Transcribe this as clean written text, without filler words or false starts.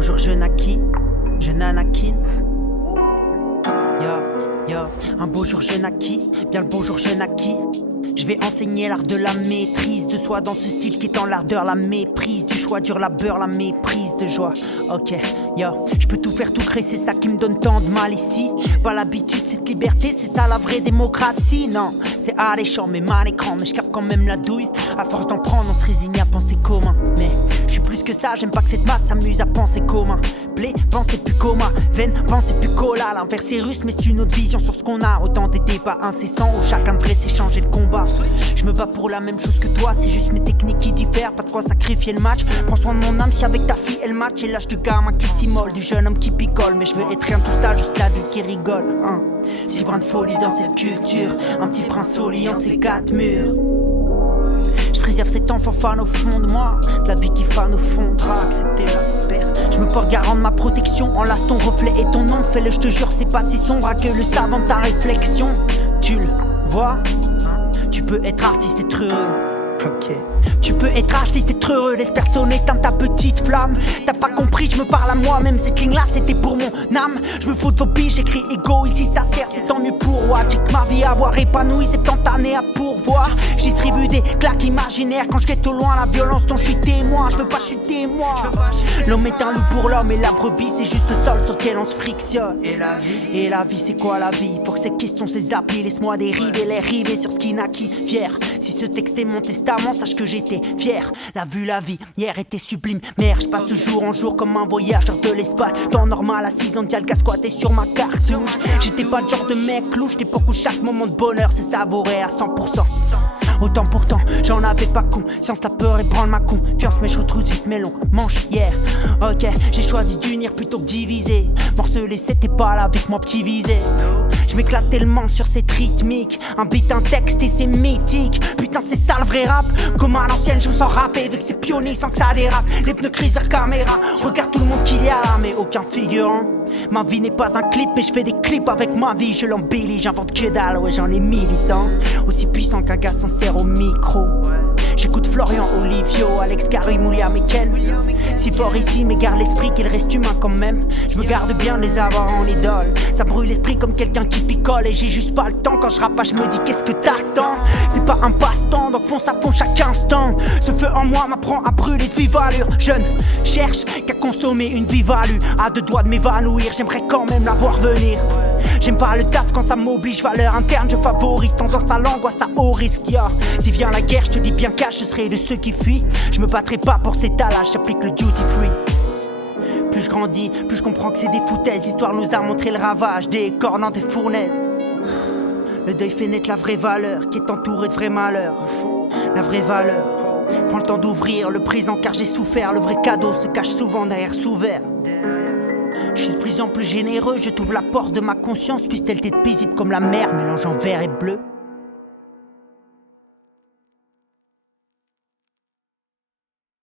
bonjour jeune Aki, jeune Anakin. Un beau jour jeune Aki, bien le bonjour jeune Aki. Je vais enseigner l'art de la maîtrise de soi dans ce style qui est en l'ardeur, la méprise du choix, dur labeur, la méprise de joie. Ok, je peux tout faire, tout créer, c'est ça qui me donne tant de mal ici. Pas l'habitude, cette liberté, c'est ça la vraie démocratie. Non, c'est alléchant mais mal écran, mais je capte quand même la douille. À force d'en prendre, on se résigne à penser commun. Mais je suis plus que ça, j'aime pas que cette masse s'amuse à penser commun. Blé, pensez plus coma, veine, pensez plus cola. L'inverse est russe, mais c'est une autre vision sur ce qu'on a. Autant des débats incessants où chacun devrait s'échanger le combat. Je me bats pour la même chose que toi, c'est juste mes techniques qui diffèrent. Pas de quoi sacrifier le match. Prends soin de mon âme si avec ta fille elle match. Et l'âge de gamin qui s'immole, du jeune homme qui picole. Mais je veux être rien de tout ça, juste l'adulte qui rigole. Petit brin de folie dans cette culture, un petit prince au lit entre ces quatre murs. Je préserve cet enfant fan au fond de moi, de la vie qui fane au fond, accepter la perte. Je me porte garant de ma protection, enlace ton reflet et ton ombre. Fais-le, je te jure, c'est pas si sombre, accueille le savant de ta réflexion. Tu le vois, tu peux être artiste et être heureux. Ok. Tu peux être artiste et être heureux, laisse personne éteindre ta petite flamme. T'as pas compris, je me parle à moi-même, cette ligne là c'était pour mon âme. Je me fous de vos billes, j'écris égo, ici ça sert, c'est tant mieux pour moi. Check ma vie à avoir épanoui, c'est tant années à pourvoir. Je distribue des claques imaginaires quand je guette au loin la violence dont je suis témoin. Je veux pas chuter moi. L'homme est un loup pour l'homme et la brebis c'est juste le sol sur lequel on se frictionne. Et la vie c'est quoi la vie? Faut que cette question s'est zappée, laisse-moi dériver, les river sur ce qui naquit. Fier, si ce texte est mon testament, sache que j'étais fier. La vue, la vie, hier était sublime. Merde, je passe de jour en jour comme un voyageur de l'espace. Temps normal à 6 ans, dialga squatté sur ma cartouche. J'étais pas le genre de mec louche, l'époque où chaque moment de bonheur se savourait à 100%. Autant pourtant, j'en avais pas conscience, la peur ébranle ma confiance. Mais je retrouve vite mes longs manches hier. Ok, j'ai choisi d'unir plutôt que diviser. Morceler, c'était pas là avec moi petit visé. Je m'éclate tellement sur cette rythmique. Un beat, un texte et c'est mythique. Putain, c'est ça le vrai rap. Comme à l'ancienne, je me sens rapper avec ces pionniers sans que ça dérape. Les pneus crisent vers caméra. Regarde tout le monde qu'il y a là, mais aucun figurant. Ma vie n'est pas un clip, mais je fais des clips avec ma vie. Je l'embellis, j'invente que dalle, ouais, j'en ai militant. Aussi puissant qu'un gars sincère au micro. J'écoute Florian Olivio, Alex Karim, William et Ken. Si fort ici, mais garde l'esprit qu'il reste humain quand même. Je me garde bien de les avoir en idole. Ça brûle l'esprit comme quelqu'un qui picole. Et j'ai juste pas le temps, quand je rappe pas, je me dis qu'est-ce que t'attends. C'est pas un passe-temps, donc fonce à fond chaque instant. Ce feu en moi m'apprend à brûler de vive allure. Je ne cherche qu'à consommer une vie value. À deux doigts de m'évanouir, j'aimerais quand même la voir venir. J'aime pas le taf quand ça m'oblige, valeur interne je favorise. Tendance à l'angoisse à haut risque, Si vient la guerre, je te dis bien cash, je serai de ceux qui fuient. Je me battrai pas pour cet âge, j'applique le duty free. Plus je grandis, plus je comprends que c'est des foutaises. L'histoire nous a montré le ravage des corps dans des fournaises. Le deuil fait naître la vraie valeur, qui est entourée de vrais malheurs. La vraie valeur, prends le temps d'ouvrir le présent car j'ai souffert. Le vrai cadeau se cache souvent derrière sous-vert. Je suis de plus en plus généreux, je t'ouvre la porte de ma conscience. Puisse-t-elle être paisible comme la mer, mélangeant vert et bleu.